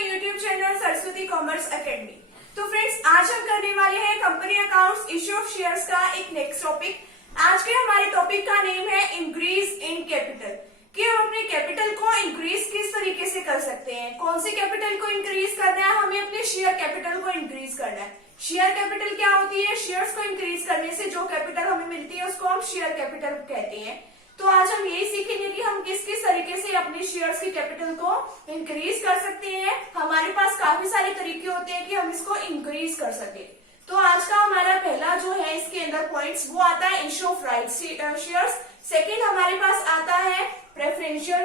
My YouTube channel Saraswati commerce academy. तो friends, आज हम करने वाले हैं company accounts issue of shares का एक नेक्स्ट टॉपिक। आज के हमारे टॉपिक का नेम है इंक्रीज इन कैपिटल, कि हम अपने कैपिटल को इंक्रीज किस तरीके से कर सकते हैं। कौन सी कैपिटल को इंक्रीज करना है? हमें अपने शेयर कैपिटल को इंक्रीज करना है। शेयर कैपिटल क्या होती है? शेयर्स को इंक्रीज करने से जो कैपिटल हमें मिलती है उसको हम शेयर कैपिटल कहते हैं। तो आज हम यही सीखेंगे कि हम किस किस तरीके से अपने शेयर्स की कैपिटल को इंक्रीज कर सकते हैं। हमारे पास काफी सारे तरीके होते हैं कि हम इसको इंक्रीज कर सके। तो आज का हमारा पहला जो है इसके अंदर पॉइंट्स वो आता है issue of rights shares. Second हमारे पास आता है प्रेफरेंशियल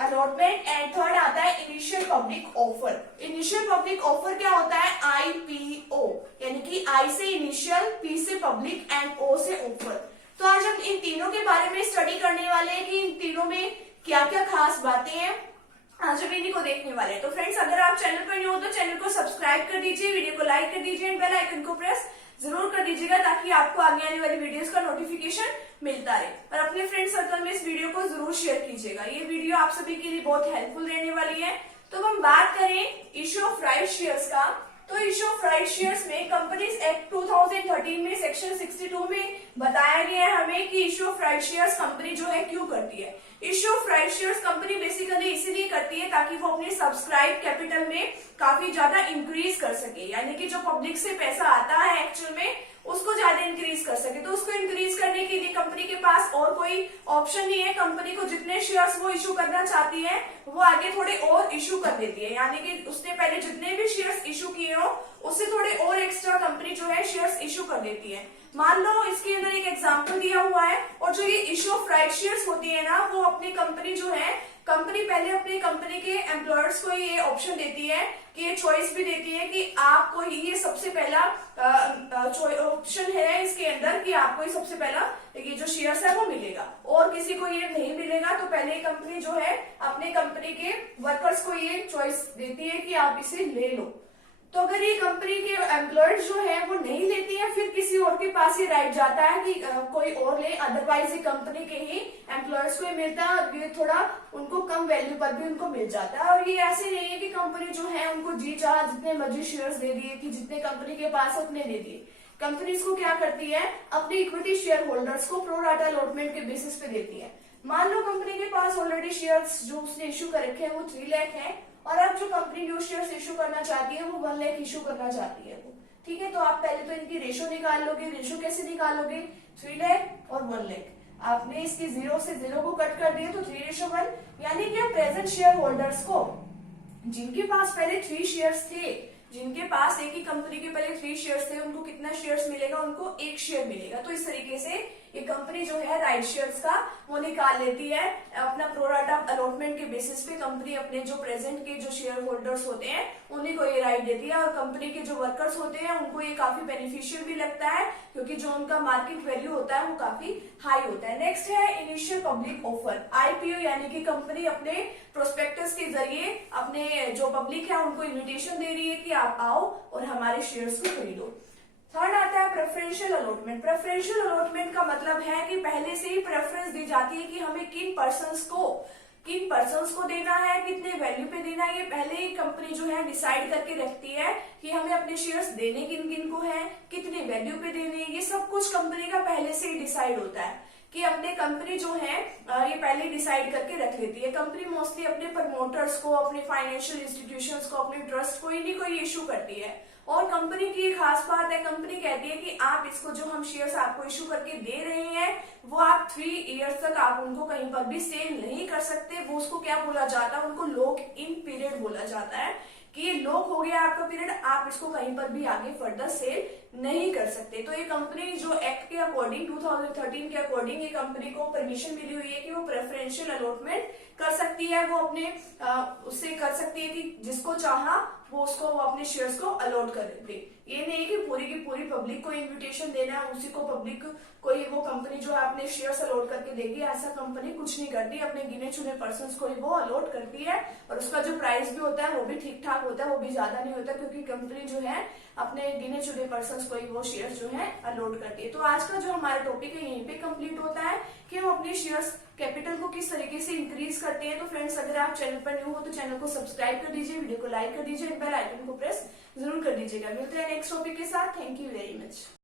अलॉटमेंट एंड थर्ड आता है initial public offer. Initial public offer क्या होता है? IPO, यानी कि I से इनिशियल, P से पब्लिक एंड O से ऑफर। तो आज हम इन तीनों के बारे में स्टडी करने वाले हैं कि इन तीनों में क्या क्या खास बातें हैं। आज हम इन्हीं को देखने वाले हैं। तो फ्रेंड्स, अगर आप चैनल पर न्यू हो तो चैनल को सब्सक्राइब कर दीजिए, वीडियो को लाइक कर दीजिए एंड बेल आइकन को प्रेस जरूर कर दीजिएगा ताकि आपको आगे आने वाली वीडियोस का नोटिफिकेशन मिलता रहे। और अपने फ्रेंड सर्कल में इस वीडियो को जरूर शेयर कीजिएगा। ये वीडियो आप सभी के लिए बहुत हेल्पफुल रहने वाली है। तो हम बात करें इश्यू ऑफ राइट शेयर्स का, तो इश्यू ऑफ राइट शेयर्स में कंपनीज एक्ट 2013 में सेक्शन 62 में बताया गया है हमें कि issue of right shares company जो है क्यों करती है। Issue of right shares company basically इसीलिए करती है ताकि वो अपने सब्सक्राइब कैपिटल में काफी ज्यादा इंक्रीज कर सके, यानी कि जो पब्लिक से पैसा आता है एक्चुअल में उसको ज्यादा इंक्रीज कर सके। तो उसको इंक्रीज करने के लिए कंपनी के पास और कोई ऑप्शन नहीं है। कंपनी को जितने शेयर्स वो इशू करना चाहती है वो आगे थोड़े और इशू कर देती है, यानी कि उसने पहले जितने भी शेयर्स इशू किए हो उससे थोड़े और एक्स्ट्रा कंपनी जो है शेयर्स इशू कर देती है। मान लो इसके अंदर एक एग्जांपल दिया हुआ है और जो ये इशू ऑफ राइट शेयर्स होती है ना, वो अपनी कंपनी जो है, कंपनी पहले अपनी कंपनी के एम्प्लॉयर्स को ये ऑप्शन देती है कि ये चॉइस भी देती है कि आपको ये सबसे पहला ऑप्शन है इसके अंदर कि आपको ये सबसे पहला ये जो शेयर्स है वो मिलेगा और किसी को ये नहीं मिलेगा। तो पहले कंपनी जो है अपने कंपनी के वर्कर्स को ये चॉइस देती है कि आप इसे ले लो। तो अगर ये कंपनी के एम्प्लॉयर्स जो है वो नहीं लेती है, फिर किसी और के पास ये राइट जाता है कि कोई और ले। अदरवाइज ये कंपनी के ही एम्प्लॉयर्स को ही मिलता है और ये थोड़ा उनको कम वैल्यू पर भी उनको मिल जाता है। और ये ऐसे नहीं है कि कंपनी जो है उनको जी चाह जितने मर्जी शेयर्स दे दिए कि जितने कंपनी के पास उतने दे दिए। कंपनी इसको क्या करती है? अपने इक्विटी शेयर होल्डर्स को प्रो राटा अलॉटमेंट के बेसिस पे देती है। मान लो कंपनी के पास ऑलरेडी शेयर्स जो उसने इश्यू कर रखे हैं वो 3 लाख है और अब जो कंपनी न्यू शेयर्स इशू करना चाहती है वो 1 लाख इशू करना चाहती है वो, ठीक है। तो आप पहले तो इनकी रेशो निकाल लोगे। रेशो कैसे निकालोगे? 3 लाख और 1 लाख। आपने इसके 0 से 0 को कट कर दिया तो 3:1, यानी कि प्रेजेंट शेयर होल्डर्स को जिनके पास पहले 3 शेयर्स थे, जिनके पास एक ही कंपनी के पहले 3 शेयर्स थे, उनको कितना शेयर्स मिलेगा? उनको 1 शेयर मिलेगा। तो इस तरीके से ये कंपनी जो है राइट शेयर्स का वो निकाल लेती है अपना प्रोराटा अलॉटमेंट के बेसिस पे। कंपनी अपने जो प्रेजेंट के जो शेयर होल्डर्स होते हैं उन्हीं को ये राइट देती है और कंपनी के जो वर्कर्स होते हैं उनको ये काफी बेनिफिशियल भी लगता है क्योंकि जो उनका मार्केट वैल्यू होता है वो काफी हाई होता है। नेक्स्ट है इनिशियल पब्लिक ऑफर, IPO, यानी कि कंपनी अपने प्रोस्पेक्टस के जरिए अपने जो पब्लिक है उनको इन्विटेशन दे रही है कि आप आओ और हमारे शेयर्स को खरीदो। थर्ड आता है प्रेफरेंशियल अलॉटमेंट। प्रेफरेंशियल अलॉटमेंट का मतलब है कि पहले से ही प्रेफरेंस दी जाती है कि हमें किन पर्संस को देना है, कितने वैल्यू पे देना है। ये पहले ही कंपनी जो है डिसाइड करके रखती है कि हमें अपने शेयर्स देने किन किन को है, कितने वैल्यू पे देने। ये सब कुछ कंपनी का पहले से ही डिसाइड होता है कि अपने कंपनी जो है ये पहले डिसाइड करके रख लेती है। कंपनी मोस्टली अपने प्रमोटर्स को, अपने फाइनेंशियल इंस्टीट्यूशंस को, अपने ट्रस्ट को इन्हीं को ये इशू करती है। और कंपनी की खास बात है, कंपनी कहती है कि आप इसको जो हम शेयर्स आपको इशू करके दे रहे हैं वो आप 3 इयर्स तक आप उनको कहीं पर भी सेल नहीं कर सकते। वो उसको क्या बोला जाता है? उनको लॉक इन पीरियड बोला जाता है कि ये लॉक हो गया आपका पीरियड, आप इसको कहीं पर भी आगे फर्दर सेल नहीं कर सकते। तो ये कंपनी जो एक्ट के अकॉर्डिंग 2013 के अकॉर्डिंग ये कंपनी को परमिशन मिली हुई है कि वो प्रेफरेंशियल अलॉटमेंट कर सकती है। वो अपने उससे कर सकती है कि जिसको चाहा वो उसको वो अपने शेयर्स को अलॉट कर दे। ये नहीं कि पूरी की पूरी पब्लिक को इन्विटेशन देना है, उसी को पब्लिक को ही वो कंपनी जो है अपने शेयर्स अलॉट करके देगी। ऐसा कंपनी कुछ नहीं करती, अपने गिने चुने पर्संस को ही वो अलॉट करती है और उसका जो प्राइस भी होता है वो भी ठीक ठाक होता है, वो भी ज्यादा नहीं होता क्योंकि कंपनी जो है अपने गिने चुने पर्संस को ही वो शेयर्स जो है अलॉट करती है। तो आज का जो हमारा टॉपिक है यहीं पे कंप्लीट होता है कि हम अपने शेयर्स कैपिटल को किस तरीके से इंक्रीज करते हैं। तो फ्रेंड्स अगर आप चैनल पर न्यू हो तो चैनल को सब्सक्राइब कर दीजिए, वीडियो को लाइक कर दीजिए, बेल आइकन को प्रेस जरूर कर दीजिएगा। मिलते हैं नेक्स्ट टॉपिक के साथ। Thank you very much.